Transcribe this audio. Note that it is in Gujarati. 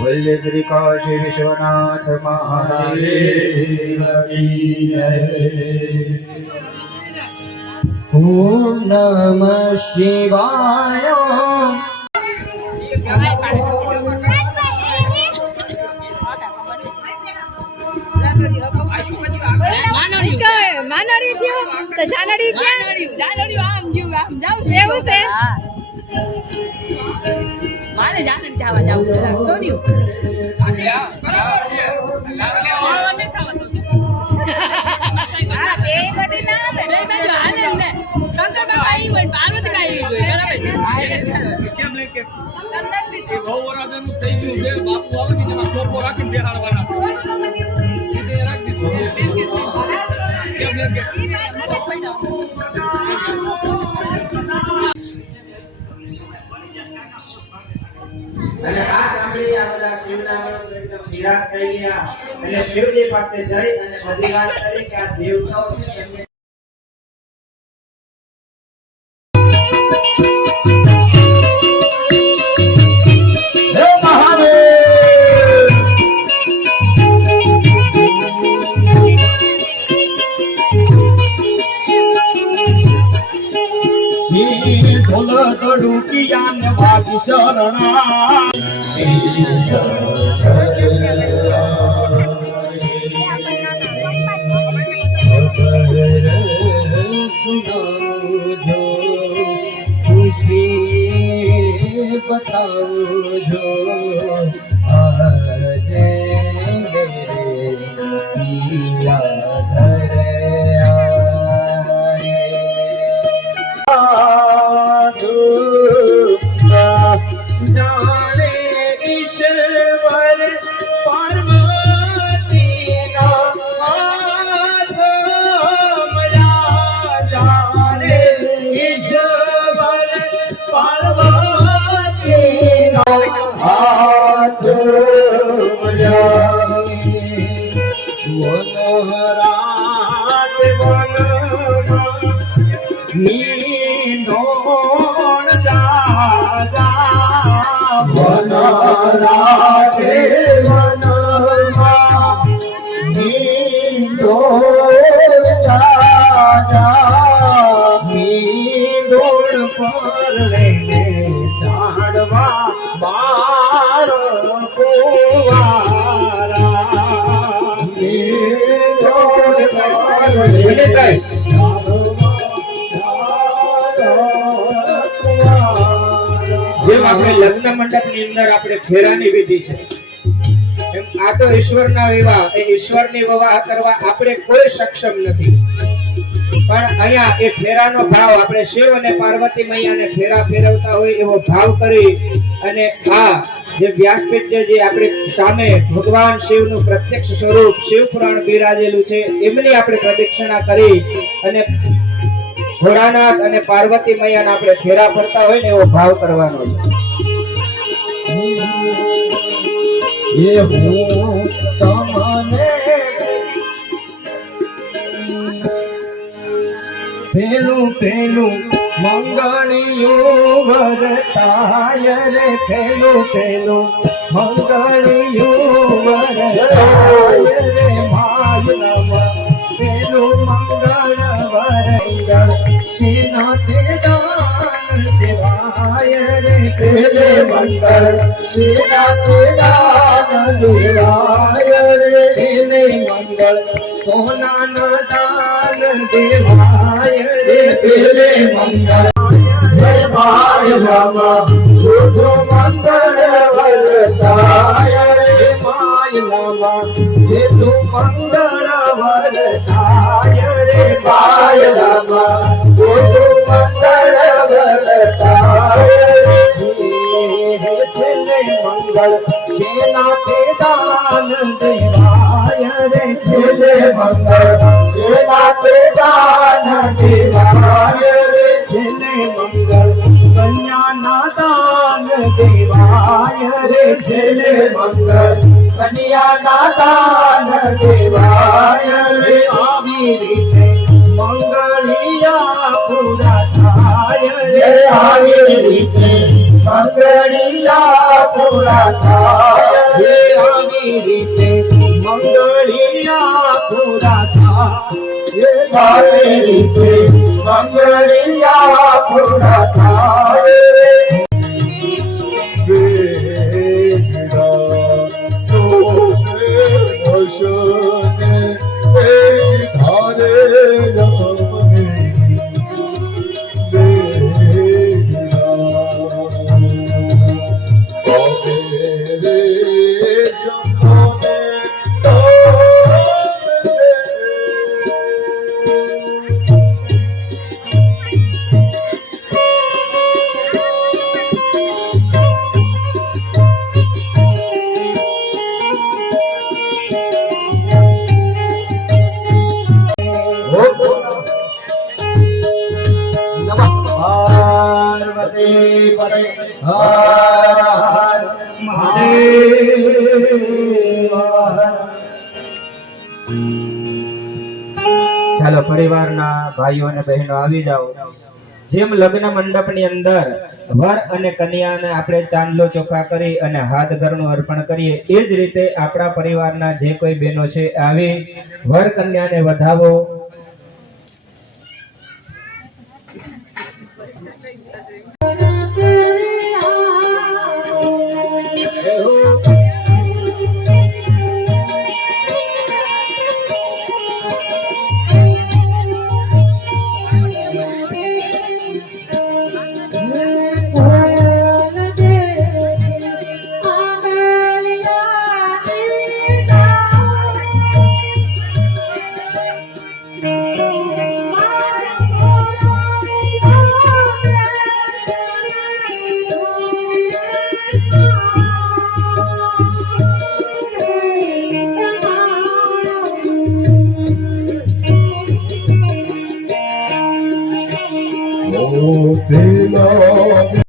बोलिए श्री काशी विश्वनाथ महादेव की जय। ओम नमः शिवाय। માનરી થયો તો જાનડી ક્યાં જાનડી આમ ગયું આમ જાવ એવું છે મારે જાનડી જવા જાવ છોડ્યું ઓળને ખાવા તો હા બે બધી ના બે બાજુ હાલે ને શંકર બાબા આવી હોય પાર્વતી આવી હોય બરાબર કેમ લે કે તમને દીધી બહુ વરાદાનું થઈ ગયું છે બાપુ આવે ને એમાં સોપો રાખીને બેહાડવાના છે કીધે રાખ દીધું કેમ લે કે અને આ સાંભળી આ બધા શિવના એકદમ નિરાશ થઈ ગયા અને શિવજી પાસે જઈ અને બધી વાત કરી કે આ દેવતાઓ છે તેમને શરણા સુનાજો ખુશી બતાવજો આજે પિયા ઘરે जाने ईश्वर पार्वती ना हाथ मया जाने ईश्वर पार्वती ना हाथ मया वनरात वनमा नींदोण जा वनराते वनमा नींदोण नींदोण पर लઈને ઝાડવા બાર કુવારા नींदोण પર લઈને જેમ આપણે લગ્ન મંડપની અંદર આપણે ફેરાની વિધિ છે એમ આ તો ઈશ્વરના વિવાહ એ ઈશ્વરની વિવાહ કરવા આપણે કોઈ સક્ષમ નથી પણ અહીંયા એ ફેરાનો ભાવ આપણે શિવ અને પાર્વતી મૈયાને ફેરા ફેરવતા હોય એવો ભાવ કરી અને આ જે વ્યાસપીઠ છે જે આપણે સામે ભગવાન શિવનું પ્રત્યક્ષ સ્વરૂપ શિવ પુરાણ બિરાજેલું છે એમની આપણે પ્રદક્ષિણા કરી અને ભોળાનાથ અને પાર્વતી મૈયાને આપણે ફેરા ફરતા હોય ને એવો ભાવ કરવાનો છે એ હું તમને પેલું પેલું મંગળિયું વરતાય રે પેલું પેલું મંગળિયું વરતાય રે માય નમ પેલું મંગળ વરંગળ શ્રીનાથે દાન દેવાય રે પેલે મંગળ શ્રીનાથે દાન દેવાય રે પેલે મંગળ સોનાના દાન દેવાય રે પેલે મંગળ માય નમઃ જોજો મંગળ વરતાય રે માય નમઃ જેતું મંગળ વરતાય રે માય નમઃ જેતું મંગળ વરતાય હે છેલ્લે મંગળ સેનાથે દાન દેવાય રે છેલ્લે મંગળ સેનાથે દાન દેવાય રે છેલ્લે મંગળ કન્યાના દાન દેવાય રે છેલ્લે મંગળ કન્યાના દાન દેવાય રે આવી રીતે મંગળિયા પૂરા થાય રે આવી રીતે મંગળિયા પૂરા થાય રે આવી રીતે મંગળિયા પૂરા થાય આવી રીતે મંગળિયા પૂરા થાય હર હર મહાદેવ. ચાલો પરિવારના ભાઈઓ અને બહેનો આવી જાઓ. જેમ લગ્ન મંડપની અંદર વર અને કન્યાને આપણે ચાંદલો ચોખા કરી અને હાથ ઘરનું અર્પણ કરીએ, એ જ રીતે આપણા પરિવારના જે કોઈ બહેનો છે આવી વર કન્યાને વધાવો. Oh, say